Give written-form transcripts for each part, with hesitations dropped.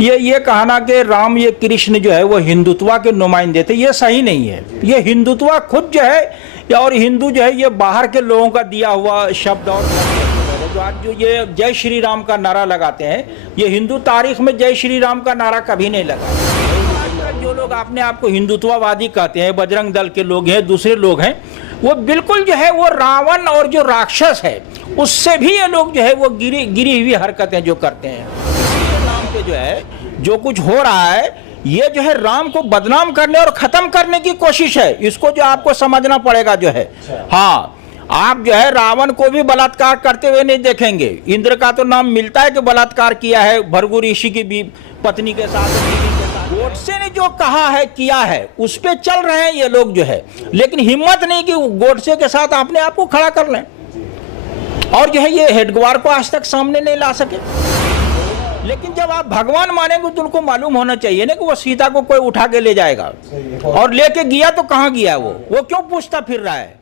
ये कहना कि राम ये कृष्ण जो है वो हिंदुत्व के नुमाइंदे थे, ये सही नहीं है। ये हिंदुत्व खुद जो है और हिंदू जो है ये बाहर के लोगों का दिया हुआ शब्द। और जो आज जो ये जय श्री राम का नारा लगाते हैं, ये हिंदू तारीख में जय श्री राम का नारा कभी नहीं लगा। जो लोग अपने आप को हिंदुत्ववादी कहते हैं, बजरंग दल के लोग हैं, दूसरे लोग हैं, वो बिल्कुल जो है वो रावण और जो राक्षस है उससे भी ये लोग जो है वो गिरी हुई हरकतें जो करते हैं। राम पे जो है जो कुछ हो रहा है ये जो है राम को बदनाम करने और खत्म करने की कोशिश है। इसको जो आपको समझना पड़ेगा जो है। हाँ, आप जो है रावण को भी बलात्कार करते हुए नहीं देखेंगे। इंद्र का तो नाम मिलता है कि बलात्कार किया है भृगु ऋषि की भी पत्नी के साथ। गोडसे ने जो कहा है किया है उस पे चल रहे हैं ये लोग जो है, लेकिन हिम्मत नहीं कि गोडसे के साथ अपने आप को खड़ा कर लें। और जो है ये हेडगवार को आज तक सामने नहीं ला सके। लेकिन जब आप भगवान मानेंगे तो उनको मालूम होना चाहिए ना कि वो सीता को कोई उठा के ले जाएगा, और लेके गया तो कहाँ गया वो क्यों पूछता फिर रहा है,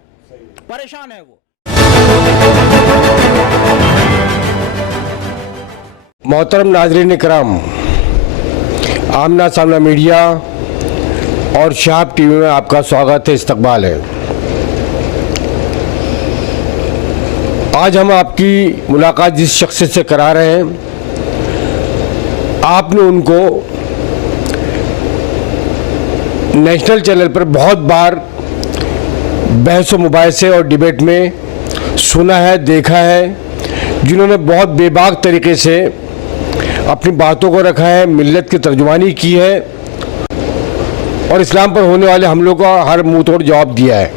परेशान है वो। मोहतरम नाज़रीन इकराम, आमना सामना मीडिया और शहाब टीवी में आपका स्वागत है, इस्तकबाल है। आज हम आपकी मुलाकात जिस शख्स से करा रहे हैं, आपने उनको नेशनल चैनल पर बहुत बार बहस व मुबाहिसे और डिबेट में सुना है, देखा है, जिन्होंने बहुत बेबाक तरीके से अपनी बातों को रखा है, मिल्लत की तर्जुमानी की है और इस्लाम पर होने वाले हमलों का हर मुंह तोड़ जवाब दिया है।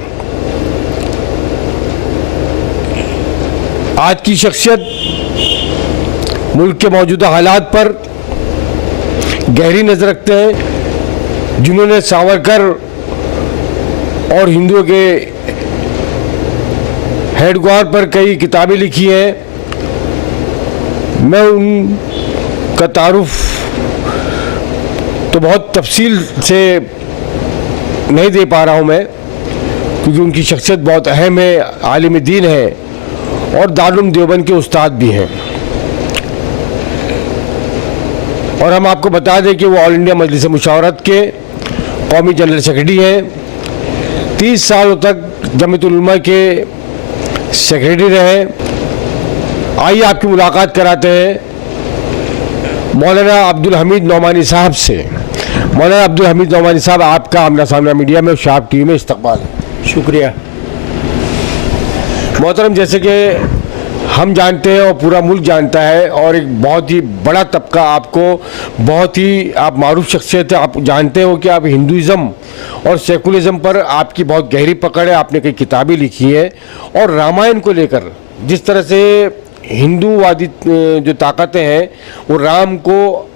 आज की शख्सियत मुल्क के मौजूदा हालात पर गहरी नज़र रखते हैं, जिन्होंने सावरकर और हिंदुओं के हेडगवार पर कई किताबें लिखी हैं। मैं उनका तारुफ तो बहुत तफसील से नहीं दे पा रहा हूँ मैं, क्योंकि उनकी शख्सियत बहुत अहम है, आलिम दीन है और दारुल देवबंद के उस्ताद भी हैं। और हम आपको बता दें कि वो ऑल इंडिया मजलिस मुशावरत के कौमी जनरल सेक्रेटरी हैं। 30 सालों तक जमीयत उलमा के सेक्रेटरी रहे। आइए आपकी मुलाकात कराते हैं मौलाना अब्दुल हमीद नौमानी साहब से। मौलाना अब्दुल हमीद नौमानी साहब, आपका आमना सामना मीडिया में शहाब टीवी में इस्तकबाल है। शुक्रिया। मोहतरम, जैसे कि हम जानते हैं और पूरा मुल्क जानता है और एक बहुत ही बड़ा तबका आपको, बहुत ही आप मारूफ शख्सियत है, आप जानते हो कि आप हिंदुइज़म और सेकुलरिज्म पर आपकी बहुत गहरी पकड़ है। आपने कई किताबें लिखी हैं और रामायण को लेकर जिस तरह से हिंदूवादी जो ताकतें हैं वो राम को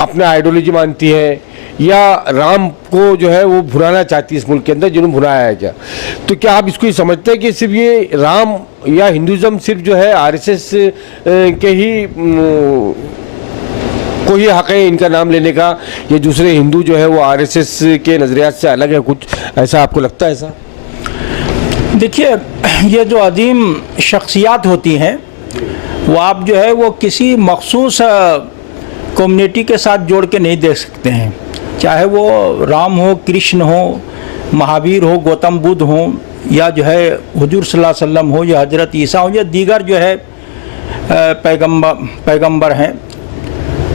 अपना आइडियोलॉजी मानती है या राम को जो है वो भुनाना चाहती है इस मुल्क के अंदर, जिन्होंने भुनाया है क्या, तो क्या आप इसको ही समझते हैं कि सिर्फ ये राम या हिंदुइज्म सिर्फ जो है आरएसएस के ही को ही हक़ है इनका नाम लेने का, या दूसरे हिंदू जो है वो आरएसएस के नज़रियात से अलग है, कुछ ऐसा आपको लगता है? ऐसा देखिए, ये जो अदीम शख्सियात होती हैं वो आप जो है वो किसी मखसूस कम्युनिटी के साथ जोड़ के नहीं देख सकते हैं। चाहे वो राम हो, कृष्ण हो, महावीर हो, गौतम बुद्ध हो, या जो है हुजूर सल्लल्लाहु अलैहि वसल्लम हो, या हजरत ईसा हो, या दीगर जो है पैगंबर हैं,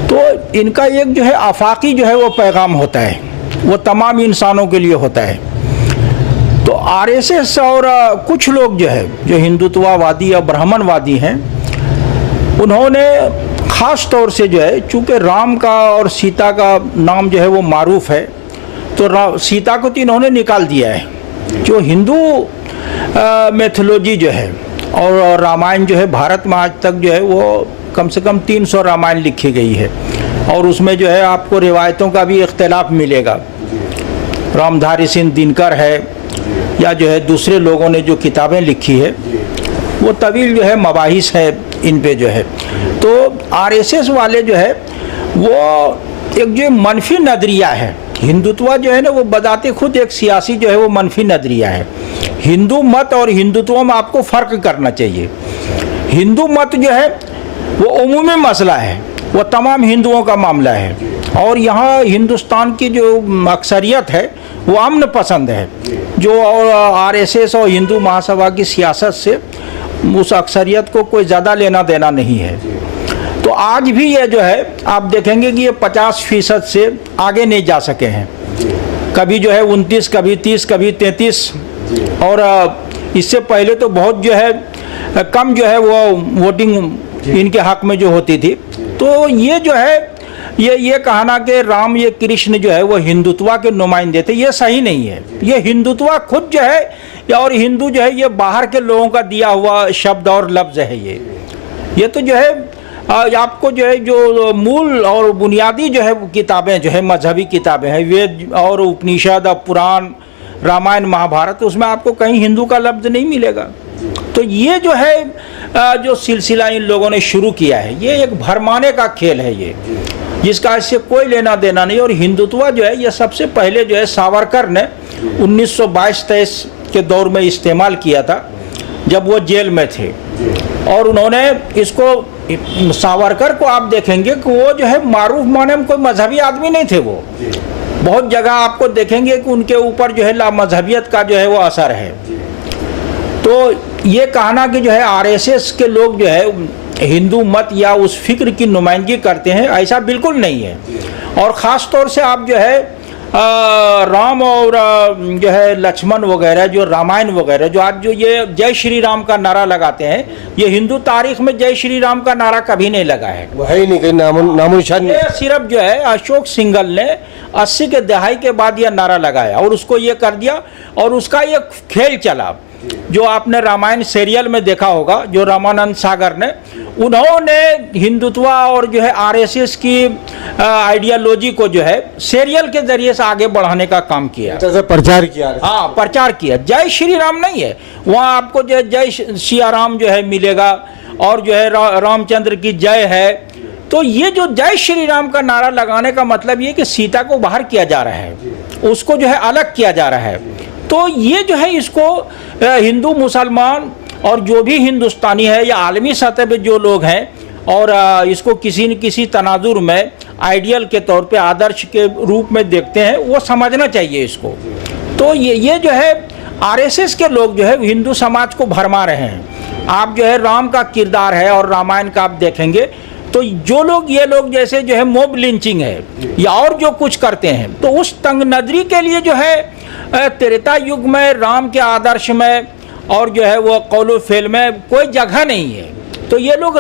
तो इनका एक जो है आफाकी जो है वो पैगाम होता है, वो तमाम इंसानों के लिए होता है। तो आरएसएस और कुछ लोग जो है जो हिंदुत्ववादी या ब्राह्मणवादी हैं, उन्होंने ख़ास तौर से जो है, चूँकि राम का और सीता का नाम जो है वो मारूफ है, तो सीता को तो इन्होंने निकाल दिया है। जो हिंदू मैथोलॉजी जो है और रामायण जो है, भारत में आज तक जो है वो कम से कम 300 रामायण लिखी गई है, और उसमें जो है आपको रिवायतों का भी इख्तिलाफ मिलेगा। रामधारी सिंह दिनकर है या जो है दूसरे लोगों ने जो किताबें लिखी है, वो तवील जो है मबाहिस है इन पे जो है। तो आरएसएस वाले जो है वो एक जो मनफी नज़रिया है, हिंदुत्व जो है ना वो बदाते खुद एक सियासी जो है वो मनफी नज़रिया है। हिंदू मत और हिंदुत्व में आपको फ़र्क करना चाहिए। हिंदू मत जो है वो उमूमी मसला है, वो तमाम हिंदुओं का मामला है। और यहाँ हिंदुस्तान की जो अक्सरियत है वो अमन पसंद है, जो आरएसएस और हिंदू महासभा की सियासत से उस अक्सरियत को कोई ज़्यादा लेना देना नहीं है। तो आज भी ये जो है आप देखेंगे कि ये 50% से आगे नहीं जा सके हैं। कभी जो है 29, कभी 30, कभी 33, और इससे पहले तो बहुत जो है कम जो है वो वोटिंग इनके हक में जो होती थी। तो ये जो है ये कहना कि राम ये कृष्ण जो है वो हिंदुत्व के नुमाइंदे थे, ये सही नहीं है। ये हिंदुत्व खुद जो है और हिंदू जो है ये बाहर के लोगों का दिया हुआ शब्द और लफ्ज़ है। ये तो जो है आपको जो है जो मूल और बुनियादी जो है किताबें जो है मजहबी किताबें हैं, वेद और उपनिषद और पुराण, रामायण, महाभारत, उसमें आपको कहीं हिंदू का लफ्ज़ नहीं मिलेगा। तो ये जो है जो सिलसिला इन लोगों ने शुरू किया है, ये एक भरमाने का खेल है, ये जिसका इससे कोई लेना देना नहीं। और हिंदुत्व जो है ये सबसे पहले जो है सावरकर ने 1922-23 के दौर में इस्तेमाल किया था, जब वो जेल में थे। और उन्होंने इसको, सावरकर को आप देखेंगे कि वो जो है मारूफ माने में कोई मजहबी आदमी नहीं थे। वो बहुत जगह आपको देखेंगे कि उनके ऊपर जो है लामजहबियत का जो है वो असर है। तो ये कहना कि जो है आरएसएस के लोग जो है हिंदू मत या उस फिक्र की नुमाइंदगी करते हैं, ऐसा बिल्कुल नहीं है। और ख़ास तौर से आप जो है राम और जो है लक्ष्मण वगैरह, जो रामायण वगैरह, जो आज जो ये जय श्री राम का नारा लगाते हैं, ये हिंदू तारीख में जय श्री राम का नारा कभी नहीं लगा है। वो है ही नहीं, कहीं नामो निशान नहीं। ये सिर्फ जो है अशोक सिंघल ने 80 के दहाई के बाद यह नारा लगाया और उसको ये कर दिया। और उसका ये खेल चला जो आपने रामायण सीरियल में देखा होगा, जो रामानंद सागर ने, उन्होंने हिंदुत्व और जो है आरएसएस की आइडियोलॉजी को जो है सीरियल के जरिए से आगे बढ़ाने का काम किया, प्रचार किया। हाँ, प्रचार किया। जय श्री राम नहीं है वहाँ, आपको जो है जय सिया राम जो है मिलेगा और जो है रामचंद्र की जय है। तो ये जो जय श्री राम का नारा लगाने का मतलब ये कि सीता को बाहर किया जा रहा है, उसको जो है अलग किया जा रहा है। तो ये जो है इसको हिंदू मुसलमान और जो भी हिंदुस्तानी है या आलमी सतह पे जो लोग हैं और इसको किसी न किसी तनाजुर में आइडियल के तौर पे आदर्श के रूप में देखते हैं, वो समझना चाहिए इसको। तो ये जो है आरएसएस के लोग जो है हिंदू समाज को भरमा रहे हैं। आप जो है राम का किरदार है और रामायण का आप देखेंगे तो जो लोग, ये लोग जैसे जो है मोब लिंचिंग है या और जो कुछ करते हैं, तो उस तंग नजरी के लिए जो है त्रेता युग में राम के आदर्श में और जो है वो कौलो फेल में कोई जगह नहीं है। तो ये लोग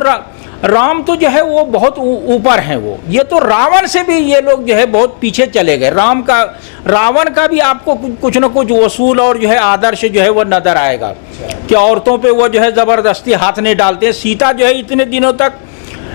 राम तो जो है वो बहुत ऊपर हैं, वो ये तो रावण से भी ये लोग जो है बहुत पीछे चले गए। रावण का भी आपको कुछ न कुछ वसूल और जो है आदर्श जो है वो नजर आएगा कि औरतों पे वो जो है ज़बरदस्ती हाथ नहीं डालते। सीता जो है इतने दिनों तक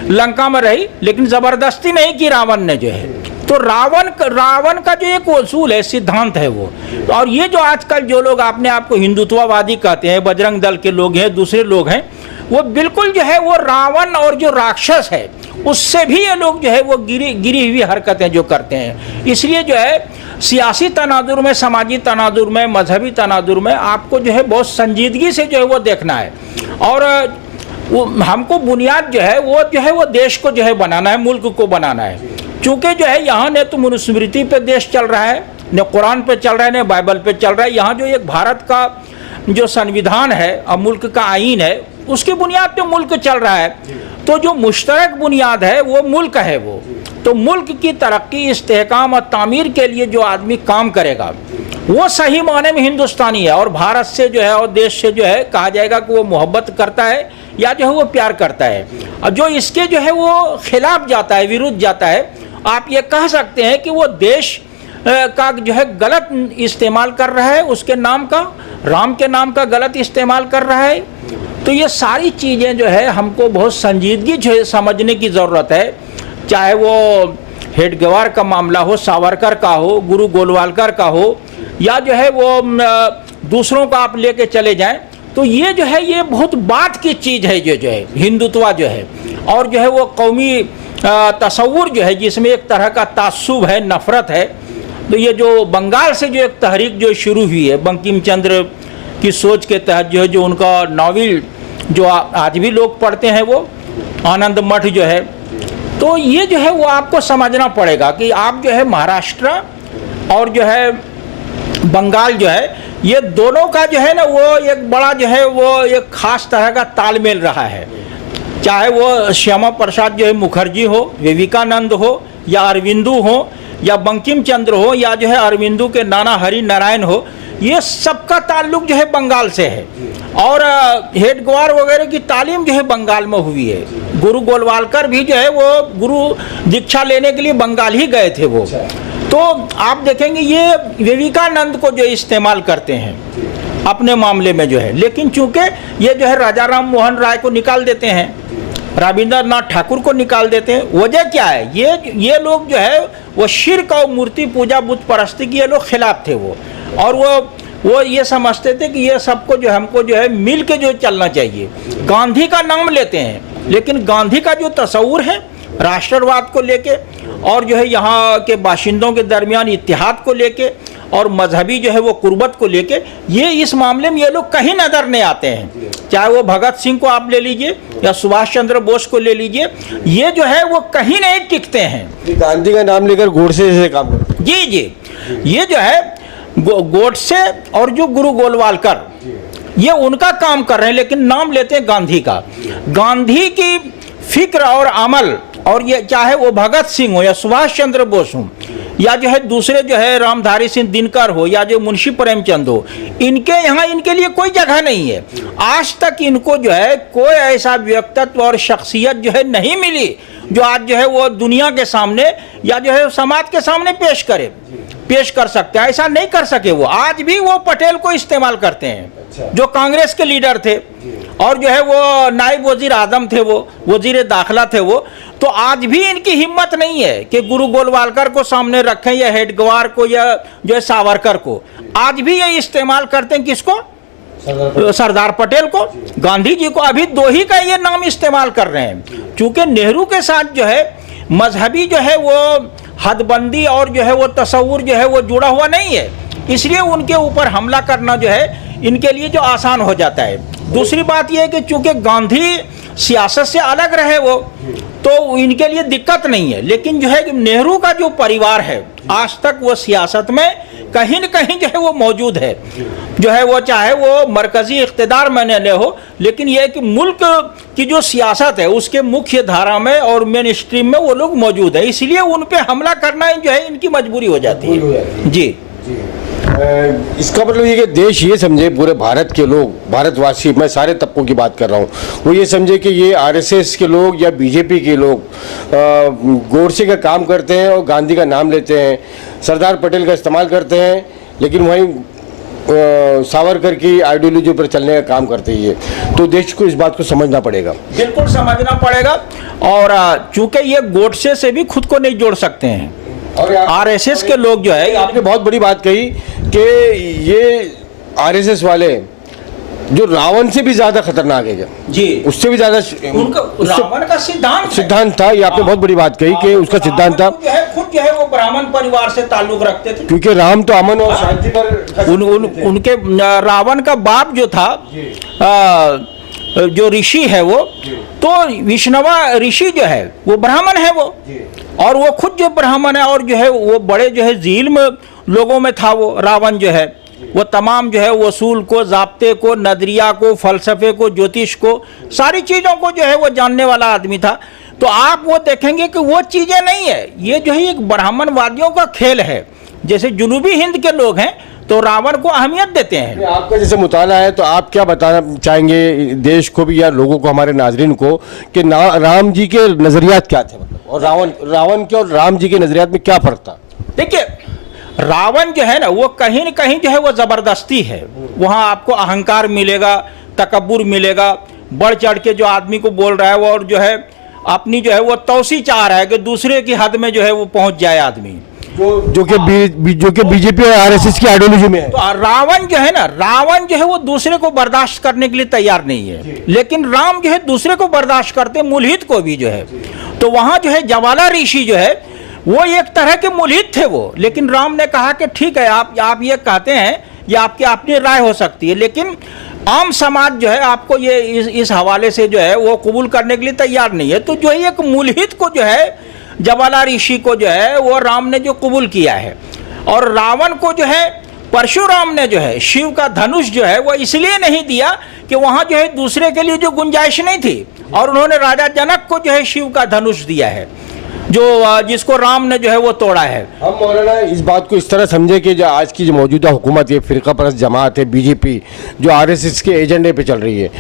लंका में रही लेकिन ज़बरदस्ती नहीं की रावण ने जो है। तो रावण का जो एक वसूल है, सिद्धांत है वो। और ये जो आजकल जो लोग अपने आप को हिंदुत्ववादी कहते हैं, बजरंग दल के लोग हैं, दूसरे लोग हैं, वो बिल्कुल जो है वो रावण और जो राक्षस है उससे भी ये लोग जो है वो गिरी हुई हरकतें जो करते हैं। इसलिए जो है सियासी तनाजुर में, समाजी तनाजुर में, मजहबी तनाजुर में आपको जो है बहुत संजीदगी से जो है वो देखना है। और वो हमको बुनियाद जो है वो देश को जो है बनाना है, मुल्क को बनाना है। चूँकि जो है यहाँ ने तो मनुस्मृति पे देश चल रहा है, न कुरान पे चल रहा है, न बाइबल पे चल रहा है। यहाँ जो एक भारत का जो संविधान है और मुल्क का आईन है, उसकी बुनियाद पे मुल्क चल रहा है। तो जो मुश्तरक बुनियाद है वो मुल्क है। वो तो मुल्क की तरक्की, इस्तेहकाम और तामीर के लिए जो आदमी काम करेगा वो सही माने में हिंदुस्तानी है। और भारत से जो है और देश से जो है कहा जाएगा कि वो मोहब्बत करता है या जो है वो प्यार करता है। और जो इसके जो है वो खिलाफ जाता है, विरुद्ध जाता है, आप ये कह सकते हैं कि वो देश का जो है गलत इस्तेमाल कर रहा है, उसके नाम का, राम के नाम का गलत इस्तेमाल कर रहा है। तो ये सारी चीज़ें जो है हमको बहुत संजीदगी जो है समझने की ज़रूरत है। चाहे वो हेडगेवार का मामला हो, सावरकर का हो, गुरु गोलवालकर का हो, या जो है वो दूसरों का आप लेके चले जाएं, तो ये जो है ये बहुत बात की चीज़ है जो है हिंदुत्व जो है। और जो है वो कौमी तसव्वुर जो है जिसमें एक तरह का तासुब है, नफ़रत है। तो ये जो बंगाल से जो एक तहरीक जो शुरू हुई है बंकिम चंद्र की सोच के तहत, जो है जो उनका नावल जो आज भी लोग पढ़ते हैं, वो आनंद मठ जो है, तो ये जो है वो आपको समझना पड़ेगा कि आप जो है महाराष्ट्र और जो है बंगाल जो है, ये दोनों का जो है ना वो एक बड़ा जो है वो एक खास तरह का तालमेल रहा है। चाहे वो श्यामा प्रसाद जो है मुखर्जी हो, विवेकानंद हो, या अरविंदो हो, या बंकिम चंद्र हो, या जो है अरविंदो के नाना हरि नारायण हो, ये सबका ताल्लुक जो है बंगाल से है। और हेडगेवार वगैरह की तालीम जो है बंगाल में हुई है। गुरु गोलवालकर भी जो है वो गुरु दीक्षा लेने के लिए बंगाल ही गए थे वो। तो आप देखेंगे ये विवेकानंद को जो इस्तेमाल करते हैं अपने मामले में जो है, लेकिन चूंकि ये जो है राजा राम मोहन राय को निकाल देते हैं, रविंद्रनाथ ठाकुर को निकाल देते हैं। वजह क्या है? ये लोग जो है वो शिर्क और मूर्ति पूजा बुत परस्ती के ये लोग खिलाफ थे वो। और वो ये समझते थे कि ये सबको जो हमको जो है मिल के जो चलना चाहिए। गांधी का नाम लेते हैं, लेकिन गांधी का जो तस्वूर है राष्ट्रवाद को लेके और जो है यहाँ के बाशिंदों के दरमियान इत्तेहाद को लेके और मजहबी जो है वो कुर्बत को लेके, ये इस मामले में ये लोग कहीं नजर नहीं आते हैं। चाहे वो भगत सिंह को आप ले लीजिए या सुभाष चंद्र बोस को ले लीजिए, ये जो है वो कहीं नहीं टिकते हैं। गांधी का नाम लेकर गोडसे से काम करते हैं। जी जी, ये जो है गोडसे और जो गुरु गोलवालकर ये उनका काम कर रहे हैं, लेकिन नाम लेते हैं गांधी का। गांधी की फिक्र और अमल, और ये चाहे वो भगत सिंह हो या सुभाष चंद्र बोस हो या जो है दूसरे जो है रामधारी सिंह दिनकर हो या जो मुंशी प्रेमचंद हो, इनके यहाँ इनके लिए कोई जगह नहीं है। आज तक इनको जो है कोई ऐसा व्यक्तित्व और शख्सियत जो है नहीं मिली जो आज जो है वो दुनिया के सामने या जो है समाज के सामने पेश कर सकते हैं। ऐसा नहीं कर सके वो। आज भी वो पटेल को इस्तेमाल करते हैं जो कांग्रेस के लीडर थे और जो है वो नायब वजीर आजम थे, वो वजीर दाखिला थे वो। तो आज भी इनकी हिम्मत नहीं है कि गुरु गोलवालकर को सामने रखें या हेडगेवार को या जो है सावरकर को। आज भी ये इस्तेमाल करते हैं किसको? सरदार पटेल को, गांधी जी को। अभी दो ही का ये नाम इस्तेमाल कर रहे हैं। चूंकि नेहरू के साथ जो है मजहबी जो है वो हदबंदी और जो है वो तस्वुर जो है वो जुड़ा हुआ नहीं है, इसलिए उनके ऊपर हमला करना जो है इनके लिए जो आसान हो जाता है। दूसरी बात यह है कि चूंकि गांधी सियासत से अलग रहे वो, तो इनके लिए दिक्कत नहीं है। लेकिन जो है कि नेहरू का जो परिवार है आज तक वो सियासत में कहीं न कहीं जो है वो मौजूद है। जो है वो चाहे वो मरकजी इख्तिदार में न हो, लेकिन यह है कि मुल्क की जो सियासत है उसके मुख्य धारा में और मेन स्ट्रीम में वो लोग मौजूद है। इसलिए उन पे हमला करना जो है इनकी मजबूरी हो जाती है। जी, इसका मतलब ये कि देश ये समझे, पूरे भारत के लोग, भारतवासी, मैं सारे तबकों की बात कर रहा हूँ, वो ये समझे कि ये आरएसएस के लोग या बीजेपी के लोग गोडसे का काम करते हैं और गांधी का नाम लेते हैं, सरदार पटेल का इस्तेमाल करते हैं, लेकिन वहीं सावरकर की आइडियोलॉजी पर चलने का काम करते ही है। तो देश को इस बात को समझना पड़ेगा, बिल्कुल समझना पड़ेगा। और चूंकि ये गोडसे से भी खुद को नहीं जोड़ सकते हैं और आरएसएस के लोग जो है। आपने बहुत बड़ी बात कही कि ये आरएसएस वाले जो रावण से भी ज्यादा खतरनाक है, जी उससे भी ज्यादा रावण का सिद्धांत था। ये आपने बहुत बड़ी बात कही कि उसका सिद्धांत था खुद जो है वो ब्राह्मण परिवार से ताल्लुक रखते थे, क्योंकि राम तो अमन और शांति पर उनके रावण का बाप जो था जो ऋषि है वो, तो विष्णवा ऋषि जो है वो ब्राह्मण है वो, और वो खुद जो ब्राह्मण है और जो है वो बड़े जो है ज़िल्म लोगों में था वो। रावण जो है वो तमाम जो है वसूल को, ज़ाब्ते को, नदरिया को, फ़लसफ़े को, ज्योतिष को, सारी चीज़ों को जो है वो जानने वाला आदमी था। तो आप वो देखेंगे कि वो चीज़ें नहीं है, ये जो है एक ब्राह्मणवादियों का खेल है। जैसे जुनूबी हिंद के लोग हैं तो रावण को अहमियत देते हैं। आपका जैसे मुताला है, तो आप क्या बताना चाहेंगे देश को भी या लोगों को, हमारे नाजरीन को, कि राम जी के नज़रियात क्या थे, मतलब, और रावण के और राम जी के नज़रियात में क्या फ़र्क था? देखिए, रावण जो है ना वो कहीं न कहीं जो है वो ज़बरदस्ती है। वहाँ आपको अहंकार मिलेगा, तकब्बुर मिलेगा, बढ़ चढ़ के जो आदमी को बोल रहा है वो, और जो है अपनी जो है वो तौसी चाह रहा है कि दूसरे की हद में जो है वो पहुँच जाए आदमी, जो कि बीजेपी और आरएसएस की आइडियोलॉजी में है। तो रावण जो है ना, रावण जो है वो दूसरे को बर्दाश्त करने के लिए तैयार नहीं है, लेकिन राम जो है दूसरे को बर्दाश्त करते, मुल्हिद को भी जो है। तो वहाँ जो है ज्वाला ऋषि जो है वो एक तरह के मुल्हिद थे वो, लेकिन राम ने कहा कि ठीक है, आप ये कहते हैं, ये आपकी अपनी राय हो सकती है, लेकिन आम समाज जो है आपको ये इस हवाले से जो है वो कबूल करने के लिए तैयार नहीं है। तो जो है एक मुल्हिद को जो है ज्वाला ऋषि को जो है वो राम ने जो कबूल किया है, और रावण को जो है परशुराम ने जो है शिव का धनुष जो है वो इसलिए नहीं दिया कि वहाँ जो है दूसरे के लिए जो गुंजाइश नहीं थी, और उन्होंने राजा जनक को जो है शिव का धनुष दिया है, जो जिसको राम ने जो है वो तोड़ा है। हम मौलाना इस बात को इस तरह समझे कि जो आज की जो मौजूदा हुकूमत है, फिरका परस्त जमात है, बीजेपी जो आरएसएस के एजेंडे पे चल रही है,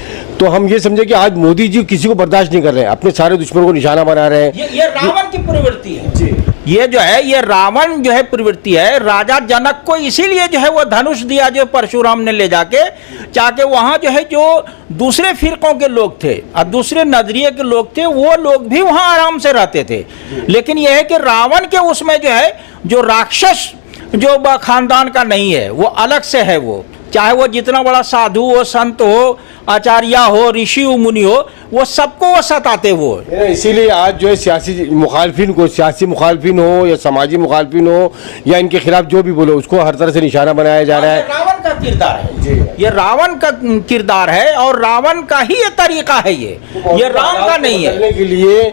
तो हम ये समझे कि आज मोदी जी किसी को बर्दाश्त नहीं कर रहे हैं, अपने सारे दुश्मनों को निशाना बना रहे हैं। ये रावण की प्रवृत्ति है जी। ये जो है ये रावण जो है प्रवृत्ति है। राजा जनक को इसीलिए जो है वो धनुष दिया जो परशुराम ने ले जाके, चाहे वहाँ जो है जो दूसरे फिरकों के लोग थे और दूसरे नजरिए के लोग थे वो लोग भी वहाँ आराम से रहते थे। लेकिन यह है कि रावण के उसमें जो है जो राक्षस जो खानदान का नहीं है वो अलग से है, वो चाहे वो जितना बड़ा साधु हो, संत हो, आचार्य हो, ऋषि मुनि हो, वो सबको वो सताते वो। इसीलिए आज जो है सियासी मुखालफिन हो या समाजी मुखालफिन हो या इनके खिलाफ जो भी बोलो उसको हर तरह से निशाना बनाया जा रहा है। रावण का किरदार है जी, ये रावण का किरदार है और रावण का ही ये तरीका है, ये राम का नहीं है। के लिए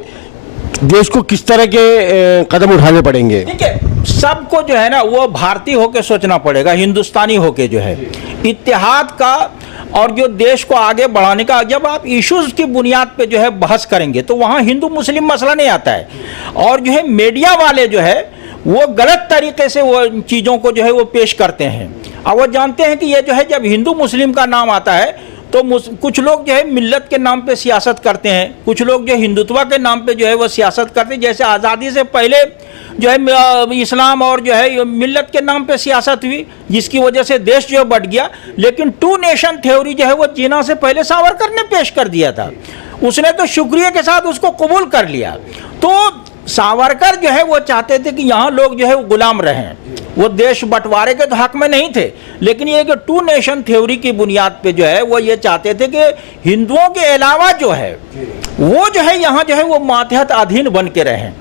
देश को किस तरह के कदम उठाने पड़ेंगे? ठीक है, सबको जो है ना वो भारतीय होके सोचना पड़ेगा, हिंदुस्तानी होके जो है इत्तेहाद का और जो देश को आगे बढ़ाने का। जब आप इश्यूज की बुनियाद पे जो है बहस करेंगे तो वहाँ हिंदू मुस्लिम मसला नहीं आता है, और जो है मीडिया वाले जो है वो गलत तरीके से वो चीज़ों को जो है वो पेश करते हैं। और वो जानते हैं कि ये जो है जब हिंदू मुस्लिम का नाम आता है तो कुछ लोग जो है मिल्लत के नाम पे सियासत करते हैं, कुछ लोग जो हिंदुत्व के नाम पे जो है वो सियासत करते हैं। जैसे आज़ादी से पहले जो है इस्लाम और जो है मिल्लत के नाम पे सियासत हुई, जिसकी वजह से देश जो है बढ़ गया। लेकिन टू नेशन थ्योरी जो है वो जिन्ना से पहले सावरकर ने पेश कर दिया था, उसने तो शुक्रिया के साथ उसको कबूल कर लिया। तो सावरकर जो है वो चाहते थे कि यहाँ लोग जो है वो गुलाम रहें, वो देश बंटवारे के तो हक में नहीं थे, लेकिन ये कि टू नेशन थ्योरी की बुनियाद पे जो है वो ये चाहते थे कि हिंदुओं के अलावा जो है वो जो है यहाँ जो है वो मातहत अधीन बन के रहें।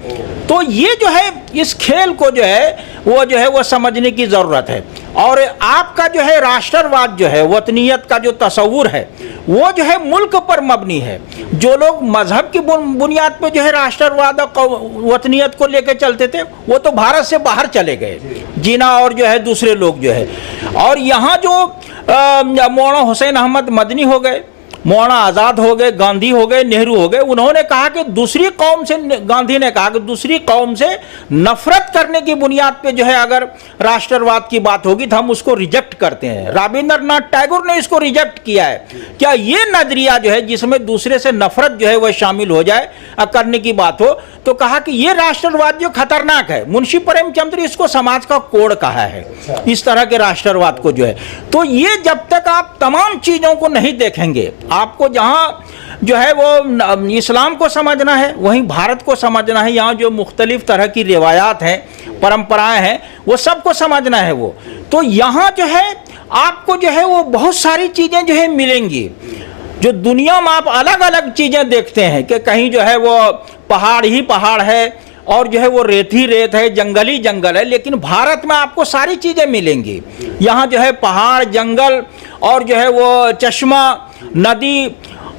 तो ये जो है इस खेल को जो है वो समझने की ज़रूरत है। और आपका जो है राष्ट्रवाद जो है, वतनीयत का जो तस्वुर है वो जो है मुल्क पर मबनी है। जो लोग मजहब की बुनियाद पे जो है राष्ट्रवाद और वतनीयत को लेकर चलते थे वो तो भारत से बाहर चले गए, जिन्ना और जो है दूसरे लोग जो है। और यहाँ जो मौलाना हुसैन अहमद मदनी हो गए, मौलाना आज़ाद हो गए, गांधी हो गए, नेहरू हो गए, उन्होंने कहा कि दूसरी कौम से, गांधी ने कहा कि दूसरी कौम से नफरत करने की बुनियाद पे जो है अगर राष्ट्रवाद की बात होगी तो हम उसको रिजेक्ट करते हैं। रविंद्रनाथ टैगोर ने इसको रिजेक्ट किया है। क्या ये नजरिया जो है जिसमें दूसरे से नफरत जो है वह शामिल हो जाए करने की बात हो, तो कहा कि ये राष्ट्रवाद जो खतरनाक है। मुंशी प्रेमचंद ने इसको समाज का कोड कहा है, इस तरह के राष्ट्रवाद को जो है। तो ये जब तक आप तमाम चीज़ों को नहीं देखेंगे, आपको जहाँ जो है वो इस्लाम को समझना है, वहीं भारत को समझना है, यहाँ जो मुख्तलिफ तरह की रिवायात हैं, परंपराएं हैं, वो सबको समझना है वो। तो यहाँ जो है आपको जो है वो बहुत सारी चीज़ें जो है मिलेंगी। जो दुनिया में आप अलग अलग चीज़ें देखते हैं कि कहीं जो है वो पहाड़ ही पहाड़ है और जो है वो रेत ही रेत है, जंगल ही जंगल है, लेकिन भारत में आपको सारी चीज़ें मिलेंगी। यहाँ जो है पहाड़, जंगल और जो है वो चश्मा, नदी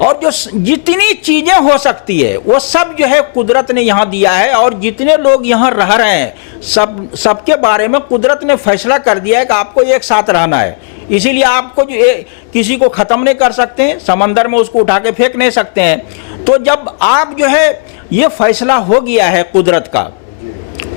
और जो जितनी चीज़ें हो सकती है वो सब जो है कुदरत ने यहाँ दिया है। और जितने लोग यहाँ रह रहे हैं सबके बारे में कुदरत ने फैसला कर दिया है कि आपको एक साथ रहना है। इसीलिए आपको जो किसी को ख़त्म नहीं कर सकते हैं, समंदर में उसको उठा के फेंक नहीं सकते हैं। तो जब आप जो है ये फैसला हो गया है कुदरत का,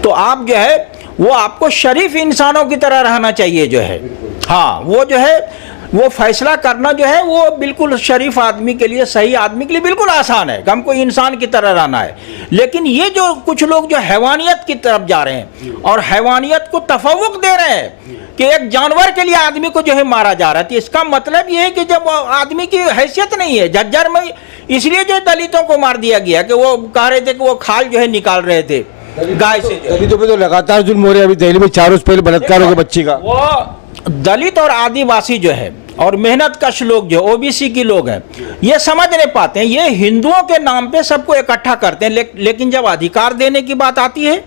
तो आप जो है वो आपको शरीफ इंसानों की तरह रहना चाहिए जो है। हाँ, वो जो है वो फैसला करना जो है वो बिल्कुल शरीफ आदमी के लिए, सही आदमी के लिए बिल्कुल आसान है कि हमको इंसान की तरह रहना है। लेकिन ये जो कुछ लोग जो हैवानियत की तरफ जा रहे हैं और हैवानियत को तफव्वुक दे रहे हैं कि एक जानवर के लिए आदमी को जो है मारा जा रहा है, तो इसका मतलब ये है कि जब आदमी की हैसियत नहीं है। झज्जर में इसलिए जो दलितों को मार दिया गया कि वो कह रहे थे कि वो खाल जो है निकाल रहे थे गाय से। दलितों पे तो लगातार जुल्म हो रहे हैं। अभी दिल्ली में 4 रोज पहले बलात्कार हो गया बच्ची का। वो दलित और आदिवासी जो है और मेहनत कश लोग जो ओबीसी की लोग हैं, ये समझ नहीं पाते हैं। ये हिंदुओं के नाम पे सबको इकट्ठा करते हैं, लेकिन जब अधिकार देने की बात आती है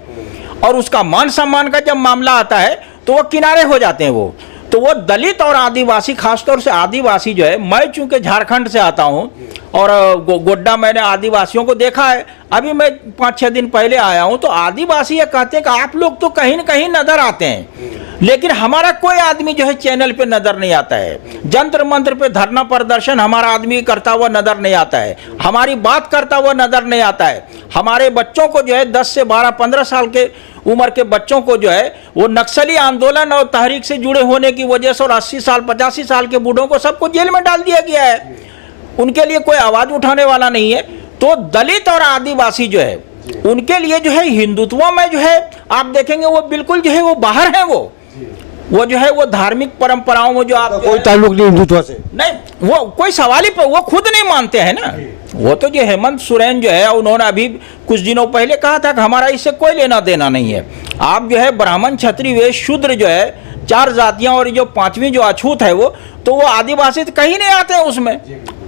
और उसका मान सम्मान का जब मामला आता है तो वो किनारे हो जाते हैं वो। तो वो दलित और आदिवासी, खासतौर से आदिवासी जो है, मैं चूंकि झारखंड से आता हूं और गोड्डा मैंने आदिवासियों को देखा है, अभी मैं 5-6 दिन पहले आया हूं, तो आदिवासी ये कहते हैं कि आप लोग तो कहीं न कहीं नजर आते हैं, लेकिन हमारा कोई आदमी जो है चैनल पे नजर नहीं आता है, जंतर मंत्र पे धरना प्रदर्शन हमारा आदमी करता हुआ नजर नहीं आता है, हमारी बात करता हुआ नजर नहीं आता है, हमारे बच्चों को जो है 10 से 12-15 साल के उम्र के बच्चों को जो है वो नक्सली आंदोलन और तहरीक से जुड़े होने की वजह से, और 80 साल 85 साल के बूढ़ों को सबको जेल में डाल दिया गया है, उनके लिए कोई आवाज उठाने वाला नहीं है। तो दलित और आदिवासी जो है उनके लिए जो है हिंदुत्व में जो है आप देखेंगे वो बिल्कुल जो है वो बाहर है, वो जो है वो धार्मिक परंपराओं में जो आप कोई ताल्लुक नहीं हिंदुत्व से, नहीं, वो कोई सवाल ही वो खुद नहीं मानते हैं ना। वो तो जो हेमंत सोरेन जो है उन्होंने अभी कुछ दिनों पहले कहा था कि हमारा इससे कोई लेना देना नहीं है। आप जो है ब्राह्मण, क्षत्रिय, वैश्य, शूद्र जो है 4 जातियां और जो 5वीं जो अछूत है वो आदिवासी तो कहीं नहीं आते हैं उसमें,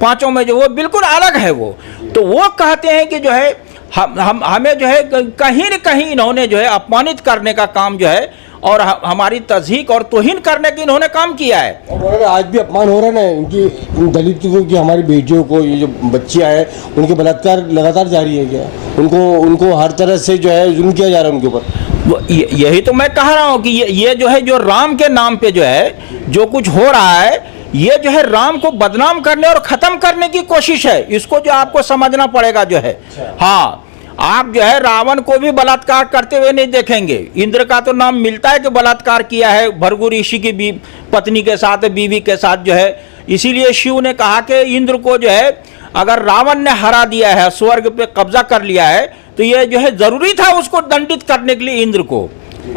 5ओं में जो वो बिल्कुल अलग है वो। तो वो कहते हैं कि जो है हमें जो है कहीं न कहीं इन्होंने जो है अपमानित करने का काम जो है और हमारी तज़हीक और तौहीन करने की इन्होंने काम किया है। और आज भी अपमान हो रहा है ना इनकी, इन दलितों की, हमारी बेटियों को, ये जो बच्चियां हैं उनके बलात्कार लगातार जारी है क्या? उनको हर तरह से जो है जुल्म किया जा रहा है उनके ऊपर। यही तो मैं कह रहा हूँ कि ये जो है जो राम के नाम पे जो है जो कुछ हो रहा है, ये जो है राम को बदनाम करने और खत्म करने की कोशिश है। इसको जो आपको समझना पड़ेगा जो है। हाँ, आप जो है रावण को भी बलात्कार करते हुए नहीं देखेंगे। इंद्र का तो नाम मिलता है कि बलात्कार किया है भृगु ऋषि की पत्नी के साथ, बीवी के साथ जो है। इसीलिए शिव ने कहा कि इंद्र को जो है अगर रावण ने हरा दिया है, स्वर्ग पे कब्जा कर लिया है, तो ये जो है जरूरी था उसको दंडित करने के लिए इंद्र को,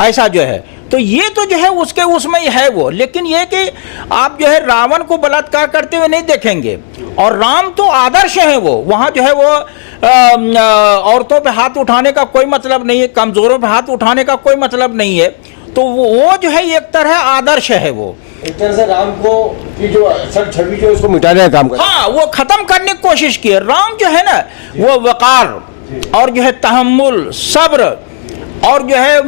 ऐसा जो है। तो ये तो जो है उसके उसमें ही है वो, लेकिन ये कि आप जो है रावण को बलात्कार करते हुए नहीं देखेंगे। और राम तो आदर्श है, वो वहाँ जो है वो औरतों पे हाथ उठाने का कोई मतलब नहीं है, कमजोरों पे हाथ उठाने का कोई मतलब नहीं है। तो वो जो है एक तरह आदर्श है, वो एक तरह से राम को की जो असल छवि जो उसको मिटाने का काम कर, हाँ, वो खत्म करने की कोशिश की है। राम जो है ना वो वकार और जो है तहम्मुल, सब्र और जो है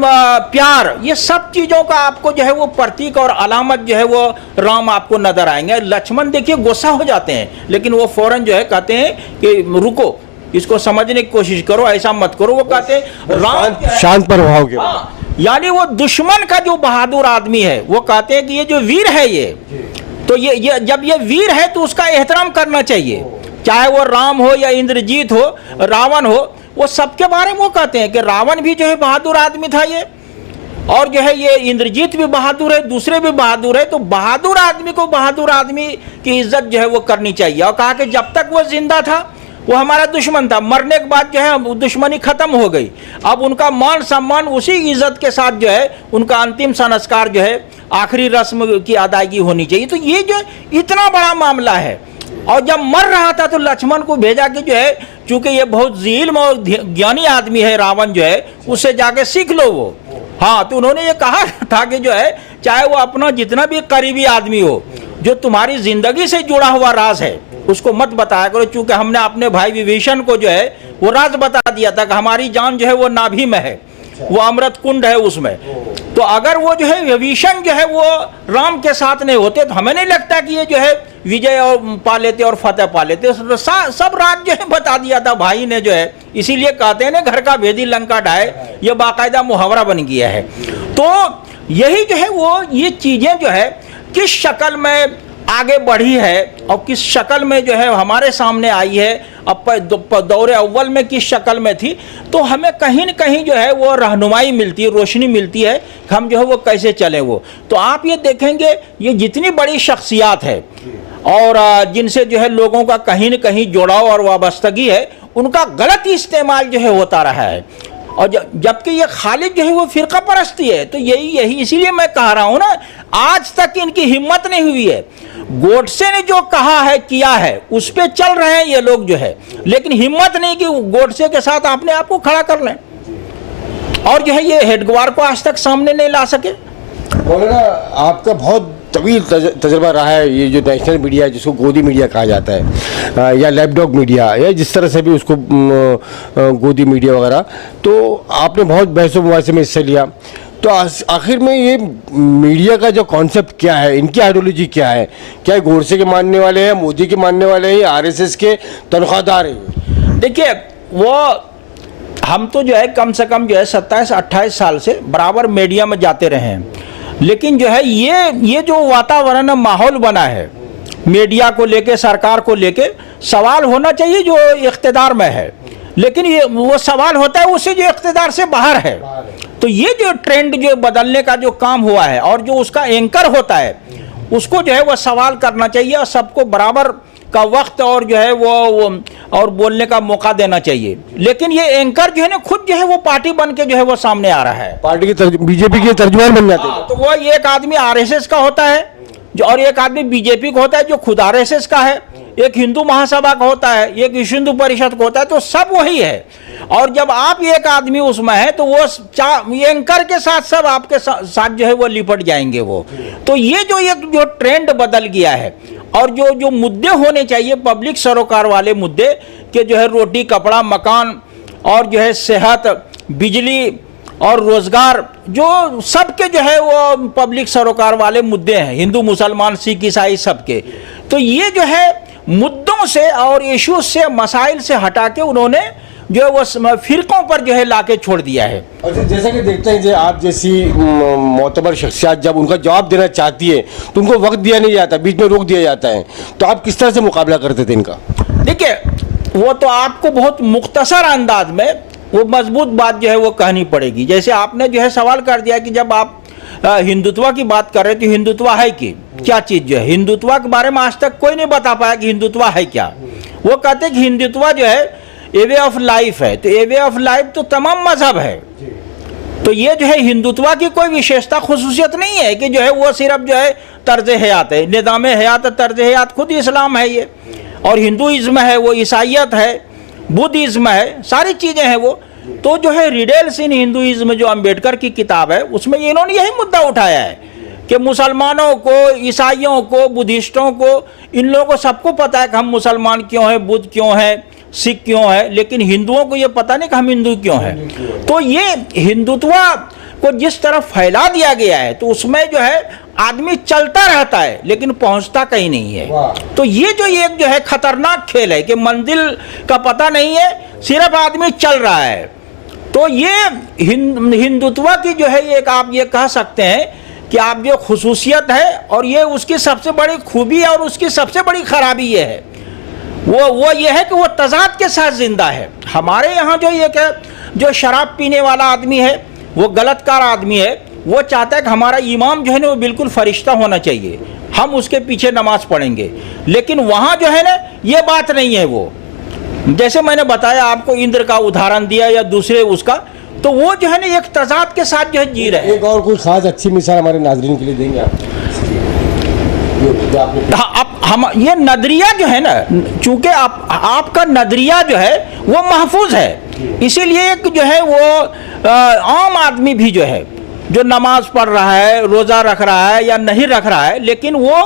प्यार, ये सब चीजों का आपको जो है वो प्रतीक और अलामत जो है वो राम आपको नजर आएंगे। लक्ष्मण देखिए गुस्सा हो जाते हैं, लेकिन वो फौरन जो है कहते हैं कि रुको, इसको समझने की कोशिश करो, ऐसा मत करो। वो कहते हैं राम शांत प्रभाव के, यानी वो दुश्मन का जो बहादुर आदमी है, वो कहते हैं कि ये जो वीर है ये, तो ये जब ये वीर है तो उसका एहतराम करना चाहिए, चाहे वो राम हो या इंद्रजीत हो, रावण हो, वो सबके बारे में वो कहते हैं कि रावण भी जो है बहादुर आदमी था ये, और जो है ये इंद्रजीत भी बहादुर है, दूसरे भी बहादुर है। तो बहादुर आदमी को बहादुर आदमी की इज्जत जो है वो करनी चाहिए। और कहा कि जब तक वो जिंदा था वो हमारा दुश्मन था, मरने के बाद जो है दुश्मनी खत्म हो गई। अब उनका मान सम्मान उसी इज्जत के साथ जो है उनका अंतिम संस्कार जो है आखिरी रस्म की अदायगी होनी चाहिए। तो ये जो इतना बड़ा मामला है, और जब मर रहा था तो लक्ष्मण को भेजा कि जो है चूंकि ये बहुत ज़िल्म और ज्ञानी आदमी है रावण जो है, उससे जाके सीख लो वो। हाँ, तो उन्होंने ये कहा था कि जो है चाहे वो अपना जितना भी करीबी आदमी हो, जो तुम्हारी जिंदगी से जुड़ा हुआ राज है उसको मत बताया करो। चूंकि हमने अपने भाई विभीषण को जो है वो राज बता दिया था कि हमारी जान जो है वो नाभि में है, वो अमृत कुंड है उसमें। तो अगर वो जो है विभीषण जो है वो राम के साथ नहीं होते तो हमें नहीं लगता कि ये जो है विजय और पा लेते और फतेह पा लेते। सब राज जो है बता दिया था भाई ने जो है। इसीलिए कहते हैं ना, घर का भेदी लंका ढाए, ये बाकायदा मुहावरा बन गया है। तो यही जो है वो ये चीजें जो है किस शक्ल में आगे बढ़ी है और किस शक्ल में जो है हमारे सामने आई है, अब दौरे अव्वल में किस शक्ल में थी, तो हमें कहीं न कहीं जो है वो रहनुमाई मिलती है, रोशनी मिलती है कि हम जो है वो कैसे चले वो। तो आप ये देखेंगे ये जितनी बड़ी शख्सियात है और जिनसे जो है लोगों का कहीं न कहीं जुड़ाव और वाबस्तगी है, उनका गलत इस्तेमाल जो है होता रहा है। और जबकि ये खालिद जो है वो फिरका परस्ती है। तो यही इसीलिए मैं कह रहा हूँ ना, आज तक इनकी हिम्मत नहीं हुई है। गोडसे ने जो कहा है किया है उस पे चल रहे हैं ये लोग जो है, लेकिन हिम्मत नहीं कि गोडसे के साथ अपने आप को खड़ा कर लें। और जो है ये हेडगवार को आज तक सामने नहीं ला सके। मौलाना, आपका बहुत तवील तजर्बा रहा है ये जो नेशनल मीडिया, जिसको गोदी मीडिया कहा जाता है, या लैपडॉग मीडिया, या जिस तरह से भी उसको गोदी मीडिया वगैरह, तो आपने बहुत बहसों मुबाहिसे में हिस्सा लिया। तो आखिर में ये मीडिया का जो कॉन्सेप्ट क्या है, इनकी आइडियोलॉजी क्या है? क्या गोडसे के मानने वाले हैं, मोदी के मानने वाले हैं, आरएसएस के तनख्वाहदार हैं? देखिए, वो हम तो जो है कम से कम जो है 27-28 साल से बराबर मीडिया में जाते रहे हैं, लेकिन जो है ये जो वातावरण माहौल बना है मीडिया को लेके, सरकार को लेके, सवाल होना चाहिए जो इख्तिदार में है, लेकिन ये वो सवाल होता है उससे जो इख्तिदार से बाहर है। तो ये जो ट्रेंड जो बदलने का जो काम हुआ है और जो उसका एंकर होता है उसको जो है वो सवाल करना चाहिए और सबको बराबर का वक्त और जो है वो और बोलने का मौका देना चाहिए। लेकिन ये एंकर जो है ना खुद जो है वो पार्टी बन के जो है वो सामने आ रहा है, पार्टी की बीजेपी के तर्जुमान बन जाते हैं। तो वो एक आदमी आरएसएस का होता है जो, और एक आदमी बीजेपी का होता है जो खुद आरएसएस का है, एक हिंदू महासभा का होता है, एक विश्व हिंदू परिषद का होता है, तो सब वही है। और जब आप एक आदमी उसमें है तो वो एंकर के साथ सब आपके साथ जो है वो लिपट जाएंगे वो। तो ये जो ट्रेंड बदल गया है और जो मुद्दे होने चाहिए पब्लिक सरोकार वाले मुद्दे के जो है रोटी कपड़ा मकान और जो है सेहत बिजली और रोजगार, जो सबके जो है वो पब्लिक सरोकार वाले मुद्दे हैं, हिंदू मुसलमान सिख ईसाई सबके। तो ये जो है मुद्दों से और इश्यूज से मसाइल से हटा के उन्होंने जो है वो फिरकों पर जो है लाके छोड़ दिया है। और जैसा कि देखते हैं जो आप जैसी मोतबर शख्सियत जब उनका जवाब देना चाहती है तो उनको वक्त दिया नहीं जाता, बीच में रोक दिया जाता है, तो आप किस तरह से मुकाबला करते थे इनका? देखिए, वो तो आपको बहुत मुख्तसर अंदाज में वो मजबूत बात जो है वो कहनी पड़ेगी। जैसे आपने जो है सवाल कर दिया कि जब आप हिंदुत्व की बात कर रहे थे, हिंदुत्व है कि क्या चीज़ जो है, हिंदुत्व के बारे में आज तक कोई नहीं बता पाया कि हिंदुत्व है क्या। वो कहते हैं कि हिंदुत्व जो है ए वे ऑफ लाइफ है, तो ए वे ऑफ लाइफ तो तमाम मजहब है। तो ये जो है हिंदुत्व की कोई विशेषता खुसूसियत नहीं है कि जो है वो सिर्फ जो है तर्ज हयात है, निज़ाम हयात, तर्ज हयात खुद इस्लाम है ये, और हिंदुइज्म है वो, ईसाइयत है, बुद्धिज्म है, सारी चीज़ें हैं वो। तो जो है रिडेल्स इन हिंदुइज्म जो अम्बेडकर की किताब है उसमें इन्होंने यही मुद्दा उठाया है कि मुसलमानों को, ईसाइयों को, बुद्धिस्टों को, इन लोगों को सबको पता है कि हम मुसलमान क्यों हैं, बुद्ध क्यों हैं, सिख क्यों है, लेकिन हिंदुओं को ये पता नहीं कि हम हिंदू क्यों हैं। तो ये हिंदुत्व को जिस तरफ फैला दिया गया है तो उसमें जो है आदमी चलता रहता है लेकिन पहुंचता कहीं नहीं है। तो ये जो एक जो है खतरनाक खेल है कि मंजिल का पता नहीं है, सिर्फ आदमी चल रहा है। तो ये हिंदुत्व की जो है एक आप ये कह सकते हैं कि आप जो खुसूसियत है और ये उसकी सबसे बड़ी खूबी है और उसकी सबसे बड़ी खराबी ये है, वो ये है कि वो तजाद के साथ जिंदा है। हमारे यहाँ जो ये क्या जो शराब पीने वाला आदमी है, वो गलतकार आदमी है, वो चाहता है कि हमारा इमाम जो है ना वो बिल्कुल फरिश्ता होना चाहिए, हम उसके पीछे नमाज पढ़ेंगे। लेकिन वहाँ जो है ना ये बात नहीं है। वो जैसे मैंने बताया आपको, इंद्र का उदाहरण दिया या दूसरे उसका, तो वो जो है ना एक तजाद के साथ जो है जी रहे हैं। एक और कोई खास अच्छी मिसाल हमारे नाजरीन के लिए देंगे आप? हाँ, अब हम ये नजरिया जो है ना, चूंकि आपका नजरिया जो है वो महफूज है, इसीलिए एक जो है वो आम आदमी भी जो है जो नमाज पढ़ रहा है, रोज़ा रख रहा है या नहीं रख रहा है, लेकिन वो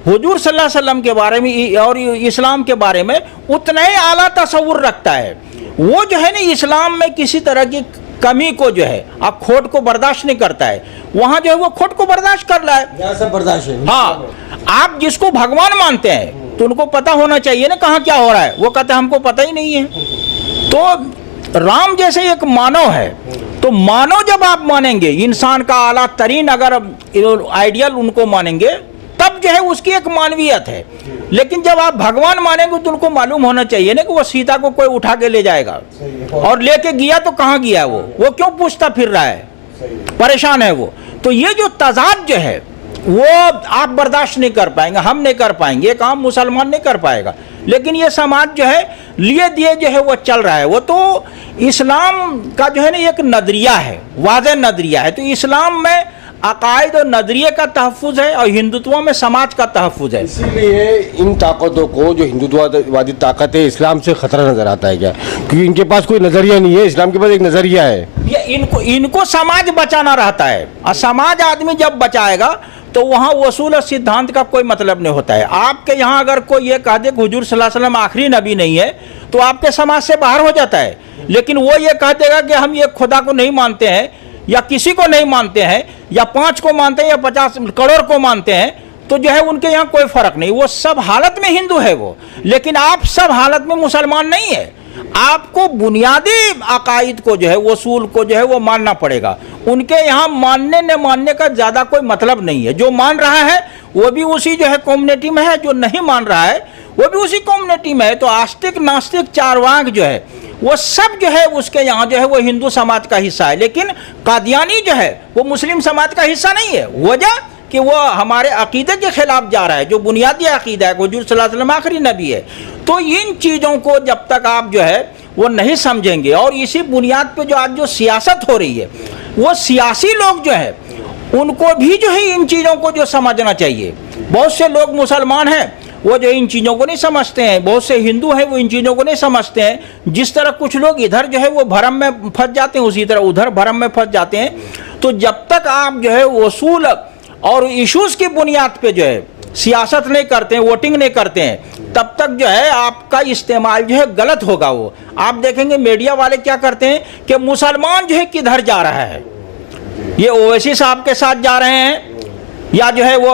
हुजूर सल्लल्लाहु अलैहि वसल्लम के बारे में और इस्लाम के बारे में उतना ही आला तसव्वुर रखता है। वो जो है ना इस्लाम में किसी तरह की कमी को जो है आप खोट को बर्दाश्त नहीं करता है, वहाँ जो है वो खोट को बर्दाश्त कर रहा है। सब बर्दाश्त है। हाँ, आप जिसको भगवान मानते हैं तो उनको पता होना चाहिए ना कहाँ क्या हो रहा है, वो कहते हैं हमको पता ही नहीं है। तो राम जैसे एक मानव है, तो मानव जब आप मानेंगे, इंसान का आला तरीन अगर आइडियल उनको मानेंगे, तब जो है उसकी एक मानवीयत है। लेकिन जब आप भगवान मानेंगे तो उनको मालूम होना चाहिए ना कि वो सीता को कोई उठा के ले जाएगा, और लेके गया तो कहाँ गया, वो क्यों पूछता फिर रहा है, परेशान है वो। तो ये जो तजाद जो है वो आप बर्दाश्त नहीं कर पाएंगे, हम नहीं कर पाएंगे, एक आम मुसलमान नहीं कर पाएगा। लेकिन ये समाज जो है लिए दिए जो है वो चल रहा है। वो तो इस्लाम का जो है ना एक नजरिया है, वाज़ेह नजरिया है। तो इस्लाम में अकायद और नजरिए का तहफ़्फ़ुज़ है और हिंदुत्व में समाज का तहफ़्फ़ुज़ है। इसीलिए इन ताकतों को, जो हिंदुत्ववादी ताकत है, इस्लाम से खतरा नजर आता है क्या? क्योंकि इनके पास कोई नजरिया नहीं है, इस्लाम के पास एक नजरिया है। ये इनको समाज बचाना रहता है, और समाज आदमी जब बचाएगा तो वहाँ वसूल और सिद्धांत का कोई मतलब नहीं होता है। आपके यहाँ अगर कोई ये कह दे कि हुजूर सल्लल्लाहु अलैहि वसल्लम आखिरी नबी नहीं है, तो आपके समाज से बाहर हो जाता है। लेकिन वो ये कह देगा कि हम ये खुदा को नहीं मानते हैं, या किसी को नहीं मानते हैं, या 5 को मानते हैं या 50 करोड़ को मानते हैं, तो जो है उनके यहाँ कोई फर्क नहीं, वो सब हालत में हिंदू है वो। लेकिन आप सब हालत में मुसलमान नहीं है। आपको बुनियादी अकायद को जो है, उसूल को जो है वो मानना पड़ेगा। उनके यहाँ मानने न मानने का ज़्यादा कोई मतलब नहीं है। जो मान रहा है वो भी उसी जो है कम्युनिटी में है, जो नहीं मान रहा है वो भी उसी कम्युनिटी में है। तो आस्तिक नास्तिक चारवाक जो है वो सब जो है उसके यहाँ जो है वो हिंदू समाज का हिस्सा है। लेकिन कादियानी जो है वो मुस्लिम समाज का हिस्सा नहीं है। वजह कि वो हमारे अकीदे के खिलाफ जा रहा है, जो बुनियादी अकीदा है, हुजूर सल्लल्लाहु अलैहि वसल्लम आखिरी नबी है। तो इन चीज़ों को जब तक आप जो है वो नहीं समझेंगे, और इसी बुनियाद पे जो आज जो सियासत हो रही है, वो सियासी लोग जो है उनको भी जो है इन चीज़ों को जो समझना चाहिए। बहुत से लोग मुसलमान हैं वो जो इन चीज़ों को नहीं समझते हैं, बहुत से हिंदू हैं वो इन चीज़ों को नहीं समझते हैं। जिस तरह कुछ लोग इधर जो है वो भरम में फंस जाते हैं, उसी तरह उधर भरम में फंस जाते हैं। तो जब तक आप जो है उसूल और इश्यूज की बुनियाद पे जो है सियासत नहीं करते हैं, वोटिंग नहीं करते हैं, तब तक जो है आपका इस्तेमाल जो है गलत होगा। वो आप देखेंगे मीडिया वाले क्या करते हैं कि मुसलमान जो है किधर जा रहा है, ये ओवैसी साहब के साथ जा रहे हैं, या जो है वो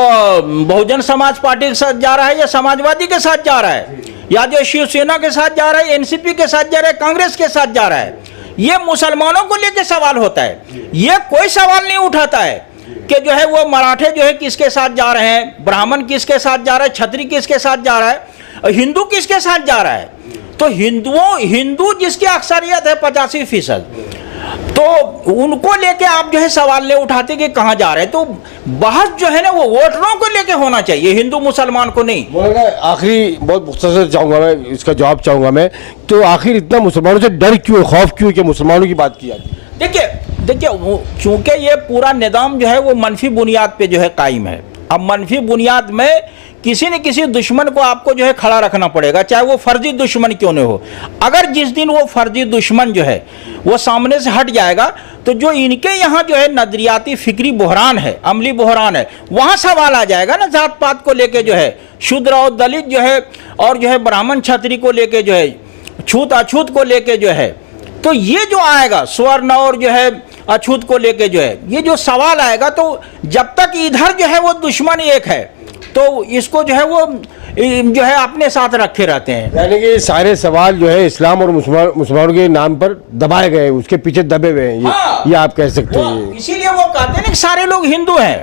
बहुजन समाज पार्टी के साथ जा रहा है, या समाजवादी के साथ जा रहा है, या जो शिवसेना के साथ जा रहा है, एनसीपी के साथ जा रहा है, कांग्रेस के साथ जा रहा है। ये मुसलमानों को लेकर सवाल होता है। ये कोई सवाल नहीं उठाता है कि जो है वो मराठे जो है किसके साथ जा रहे हैं, ब्राह्मण किसके साथ जा रहा है, छत्री किसके साथ जा रहा है, हिंदू किसके साथ जा रहा है। तो हिंदू जिसकी अक्सरियत है 85%, तो उनको लेके आप जो है सवाल नहीं उठाते कि कहाँ जा रहे हैं। तो बहस जो है ना वो वोटरों को लेके होना चाहिए, हिंदू मुसलमान को नहीं। आखिरी बहुत मुख्तसर चाहूँगा मैं, इसका जवाब चाहूँगा मैं, तो आखिर इतना मुसलमानों से डर क्यों, खौफ क्यों कि मुसलमानों की बात की जाती है? देखिए चूंकि ये पूरा निज़ाम जो है वो मनफी बुनियाद पे जो है कायम है। अब मनफी बुनियाद में किसी न किसी दुश्मन को आपको जो है खड़ा रखना पड़ेगा, चाहे वो फर्जी दुश्मन क्यों न हो। अगर जिस दिन वो फर्जी दुश्मन जो है वो सामने से हट जाएगा, तो जो इनके यहाँ जो है नजरियाती फिक्री बहरान है, अमली बहरान है, वहाँ सवाल आ जाएगा ना, जात पात को लेके जो है, शूद्र और दलित जो है, और जो है ब्राह्मण छत्री को लेके जो है, छूत अछूत को लेके जो है, तो ये जो आएगा स्वर्ण और जो है अछूत को लेके जो है ये जो सवाल आएगा, तो जब तक इधर जो है वो दुश्मन एक है तो इसको जो है वो जो है अपने साथ रखे रहते हैं। यानी कि सारे सवाल जो है इस्लाम और मुसलमानों के नाम पर दबाए गए, उसके पीछे दबे हुए हैं, ये आप कह सकते हैं। इसीलिए वो कहते हैं कि सारे लोग हिंदू हैं।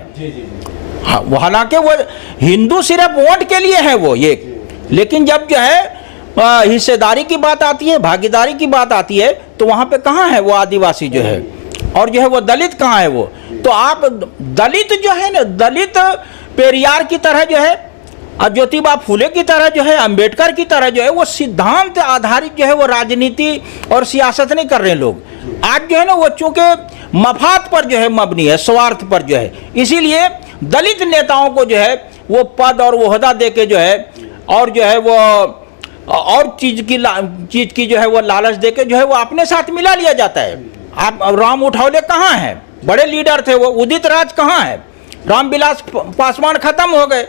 हाँ, हालांकि वो हिंदू सिर्फ वोट के लिए है वो ये, लेकिन जब जो है हिस्सेदारी की बात आती है, भागीदारी की बात आती है, तो वहाँ पे कहाँ है वो आदिवासी जो है, और जो है वो दलित कहाँ है वो। तो आप दलित जो है ना, दलित पेरियार की तरह जो है, ज्योतिबा फूले की तरह जो है, अंबेडकर की तरह जो है, वो सिद्धांत आधारित जो है वो राजनीति और सियासत नहीं कर रहे हैं लोग। आज जो है ना वो चूंकि मफाद पर जो है मबनी है, स्वार्थ पर जो है, इसीलिए दलित नेताओं को जो है वो पद और ओहदा दे के जो है, और जो है वो और चीज की जो है वो लालच देके जो है वो अपने साथ मिला लिया जाता है। आप राम उठावले कहाँ हैं, बड़े लीडर थे वो, उदित राज कहाँ है, रामविलास पासवान खत्म हो गए।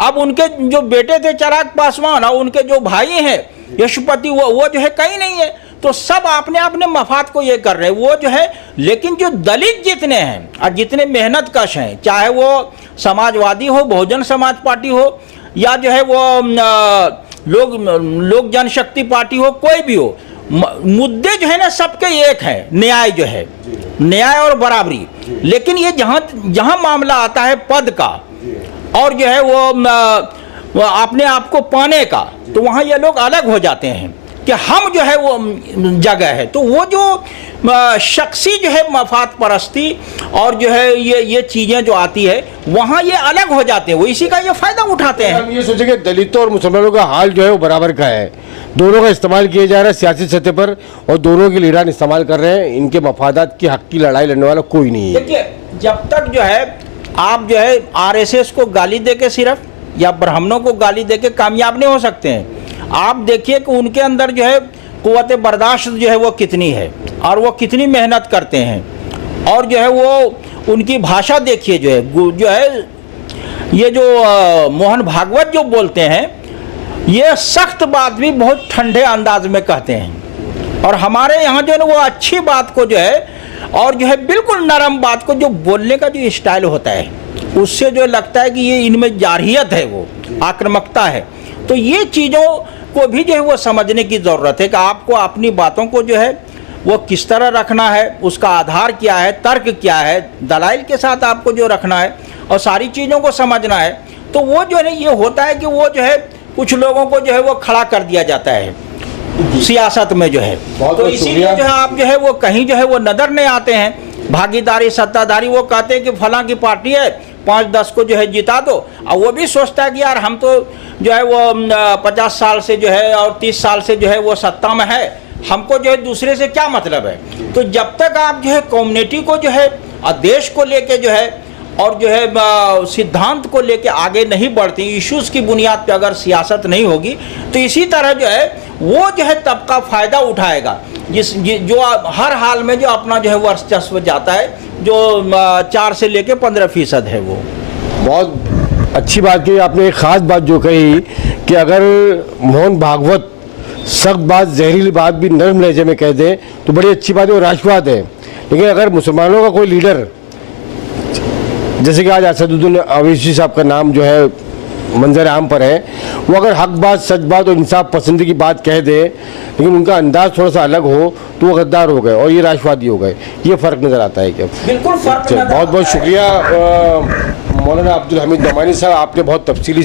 अब उनके जो बेटे थे चिराग पासवान और उनके जो भाई हैं यशपति, वो जो है कहीं नहीं है। तो सब अपने अपने मफाद को ये कर रहे हैं वो जो है। लेकिन जो दलित जितने हैं और जितने मेहनत कश हैं, चाहे वो समाजवादी हो, बहुजन समाज पार्टी हो, या जो है वो लोक जनशक्ति पार्टी हो, कोई भी हो, मुद्दे जो है ना सबके एक है, न्याय जो है, न्याय और बराबरी। लेकिन ये जहां मामला आता है पद का और जो है वो अपने आप को पाने का, तो वहां ये लोग अलग हो जाते हैं कि हम जो है वो जगह है। तो वो जो शख्सी जो है मफाद परस्ती और जो है ये चीज़ें जो आती है, वहाँ ये अलग हो जाते हैं, वो इसी का ये फ़ायदा उठाते हैं। हम ये सोचें कि दलितों और मुसलमानों का हाल जो है वो बराबर का है, दोनों का इस्तेमाल किया जा रहा है सियासी सतह पर, और दोनों के लीडर इस्तेमाल कर रहे हैं। इनके मफादात की हक की लड़ाई लड़ने वाला कोई नहीं है। देखिए, जब तक जो है आप जो है RSS को गाली दे के सिर्फ, या ब्राह्मणों को गाली दे के कामयाब नहीं हो सकते हैं। आप देखिए कि उनके अंदर जो है क़ुव्वत बर्दाश्त जो है वो कितनी है, और वो कितनी मेहनत करते हैं, और जो है वो उनकी भाषा देखिए जो है ये जो मोहन भागवत जो बोलते हैं, ये सख्त बात भी बहुत ठंडे अंदाज में कहते हैं। और हमारे यहाँ जो है वो अच्छी बात को जो है और जो है बिल्कुल नरम बात को जो बोलने का जो स्टाइल होता है उससे जो लगता है कि ये इनमें जारहियत है, वो आक्रामकता है। तो ये चीज़ों को भी जो है वो समझने की ज़रूरत है कि आपको अपनी बातों को जो है वो किस तरह रखना है, उसका आधार क्या है, तर्क क्या है, दलाइल के साथ आपको जो रखना है और सारी चीज़ों को समझना है। तो वो जो है ना ये होता है कि वो जो है कुछ लोगों को जो है वो खड़ा कर दिया जाता है सियासत में जो है। तो इसीलिए जो है आप जो है वो कहीं जो है वो नज़र नहीं आते हैं। भागीदारी, सत्ताधारी, वो कहते हैं कि फलां की पार्टी है, 5-10 को जो है जिता दो, और वो भी सोचता है कि यार हम तो जो है वो 50 साल से जो है और 30 साल से जो है वो सत्ता में है, हमको जो है दूसरे से क्या मतलब है। तो जब तक आप जो है कम्युनिटी को जो है देश को लेके जो है और जो है सिद्धांत को लेके आगे नहीं बढ़ती, इश्यूज़ की बुनियाद पे अगर सियासत नहीं होगी, तो इसी तरह जो है वो जो है तबका फ़ायदा उठाएगा जो हर हाल में जो अपना जो है वर्चस्व जाता है, जो 4 से लेके 15% है। वो बहुत अच्छी बात कही आपने। एक ख़ास बात जो कही कि अगर मोहन भागवत सख्त बात, जहरीली बात भी नरम लहजे में कह दें तो बड़ी अच्छी बात है, वो राष्ट्रवाद है। लेकिन अगर मुसलमानों का कोई लीडर, जैसे कि आज असदुद्दीन अवैसी साहब का नाम जो है मंजर आम पर है, वो अगर हक बात, सच बात और इंसाफ पसंदी की बात कह दे लेकिन उनका अंदाज थोड़ा सा अलग हो तो वो गद्दार हो गए और ये राष्ट्रवादी हो गए। ये फ़र्क नज़र आता है क्या? बिल्कुल फ़र्क नज़र आता है। बहुत बहुत शुक्रिया मौलाना अब्दुल हमीद नमानी साहब, आपने बहुत तफसीली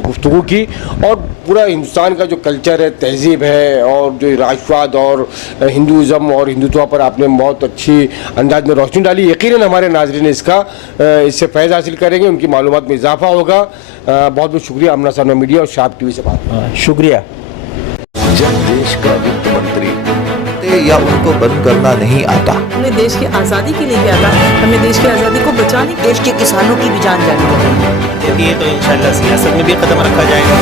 गुफ्तगू की और पूरा हिंदुस्तान का जो कल्चर है, तहजीब है और जो राष्ट्रवाद और हिंदुज़म और हिंदुत्व पर आपने बहुत अच्छी अंदाज में रोशनी डाली। यकीनन हमारे नाज़रीन इससे फैज़ हासिल करेंगे, उनकी मालूमात में इजाफा होगा। बहुत बहुत शुक्रिया अमना सामना मीडिया और शाब टीवी से बात। शुक्रिया। जब देश का वित्त मंत्री या उनको बंद करना नहीं आता, हमने देश की आज़ादी के लिए किया था, हमें देश की आज़ादी को बचाने, देश के किसानों की भी जान जानी है। ये तो इंशाल्लाह सियासत में भी कदम रखा जाएगा।